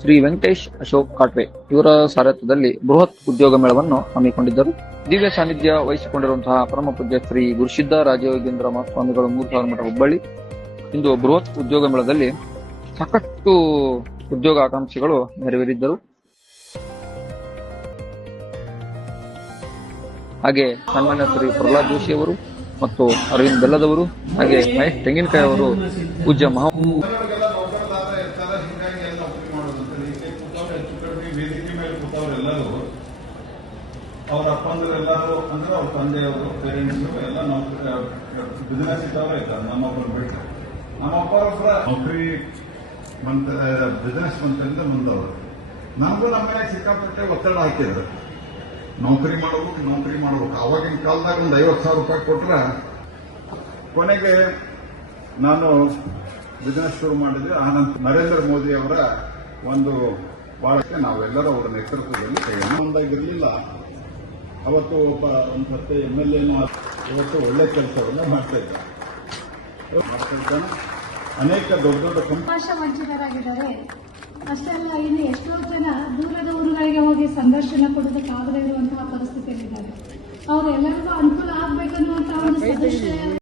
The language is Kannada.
ಶ್ರೀ ವೆಂಕಟೇಶ್ ಅಶೋಕ್ ಕಾಟ್ವೆ ಇವರ ಸಾರಥ್ಯದಲ್ಲಿ ಬೃಹತ್ ಉದ್ಯೋಗ ಮೇಳವನ್ನು ಹಮ್ಮಿಕೊಂಡಿದ್ದರು. ದಿವ್ಯ ಸಾನ್ನಿಧ್ಯ ವಹಿಸಿಕೊಂಡಿರುವಂತಹ ಪರಮ ಪೂಜ್ಯ ಶ್ರೀ ಗುರುಸಿದ್ಧ ರಾಜಯೋಗೇಂದ್ರ ಮಹಾಸ್ವಾಮಿಗಳು ಮೂರು ಸಾವಿರ ಮಠ ಹುಬ್ಬಳ್ಳಿ. ಇಂದು ಬೃಹತ್ ಉದ್ಯೋಗ ಮೇಳದಲ್ಲಿ ಸಾಕಷ್ಟು ಉದ್ಯೋಗ ಆಕಾಂಕ್ಷಿಗಳು ನೆರವೇರಿದ್ದರು. ಹಾಗೆ ಸನ್ಮಾನ್ಯ ಶ್ರೀ ಪ್ರಹ್ಲಾದ್ ಜೋಶಿ ಅವರು ಮತ್ತು ಅರವಿಂದ್ ಬೆಲ್ಲದವರು ಹಾಗೆ ಮಹೇಶ್ ತೆಂಗಿನಕಾಯಿ ಅವರು ಪೂಜ್ಯ ಮಹಾ ವೇದಿಕೆ ಮೇಲೆ ಕೂತವ್ರೆಲ್ಲರೂ ಅವ್ರ ಅಪ್ಪಂದರೆಲ್ಲರೂ, ಅಂದ್ರೆ ಅವ್ರ ತಂದೆಯವರು ಪೇರೆಂಟ್ಸ್ ಎಲ್ಲ ನೌಕರಿ ಬಿಸಿನೆಸ್ ಇದ್ದವರು ಇದ್ದಾರೆ ನಮ್ಮೊಬ್ಬರು ಬಿಟ್ಟು ಹತ್ರ ನೌಕರಿ ಬಂತ ಬಿಸ್ನೆಸ್ ಬಂತಂದ್ರೆ ಮುಂದವರು. ನಮಗೂ ನಮ್ಮ ಮನೆಗೆ ಸಿಕ್ಕಾಪಟ್ಟೆ ಒತ್ತಡ ಹಾಕಿದ್ರು. ನೌಕರಿ ಮಾಡಬೇಕು ನೌಕರಿ ಮಾಡಬೇಕು. ಅವಾಗಿನ ಕಾಲದಾಗ ಒಂದು ಐವತ್ತು ಸಾವಿರ ರೂಪಾಯಿ ಕೊಟ್ರೆ ಕೊನೆಗೆ ನಾನು ಬಿಸ್ನೆಸ್ ಶುರು ಮಾಡಿದ್ರೆ ಆನಂತರ ನರೇಂದ್ರ ಮೋದಿ ಅವರ ಒಂದು ಬಹಳಕ್ಕೆ ನಾವೆಲ್ಲರೂ ಅವರ ನೇತೃತ್ವದಲ್ಲಿ ಕೈಯನ್ನು ಒಂದಾಗಿರಲಿಲ್ಲ ಅವತ್ತು ಒಬ್ಬ ಒಂದು ಮತ್ತೆ ಎಂ ಎಲ್ ಎನೂ ಇವತ್ತು ಒಳ್ಳೆ ಕೆಲಸವನ್ನ ಮಾಡ್ತಾ ಇದ್ದಾರೆ ಮಾಡ್ತಾ ಇದ್ದಾನೆ. ಅನೇಕ ದೊಡ್ಡ ದೊಡ್ಡ ಅವಕಾಶ ವಂಚಿತರಾಗಿದ್ದಾರೆ. ಅಷ್ಟೇ ಅಲ್ಲ ಇನ್ನು ಎಷ್ಟೋ ಜನ ದೂರದ ಊರುಗಳಿಗೆ ಹೋಗಿ ಸಂದರ್ಶನ ಕೊಡೋದಕ್ಕಾಗದೇ ಇರುವಂತಹ ಪರಿಸ್ಥಿತಿಯಲ್ಲಿದ್ದಾರೆ. ಅವರೆಲ್ಲರಿಗೂ ಅನುಕೂಲ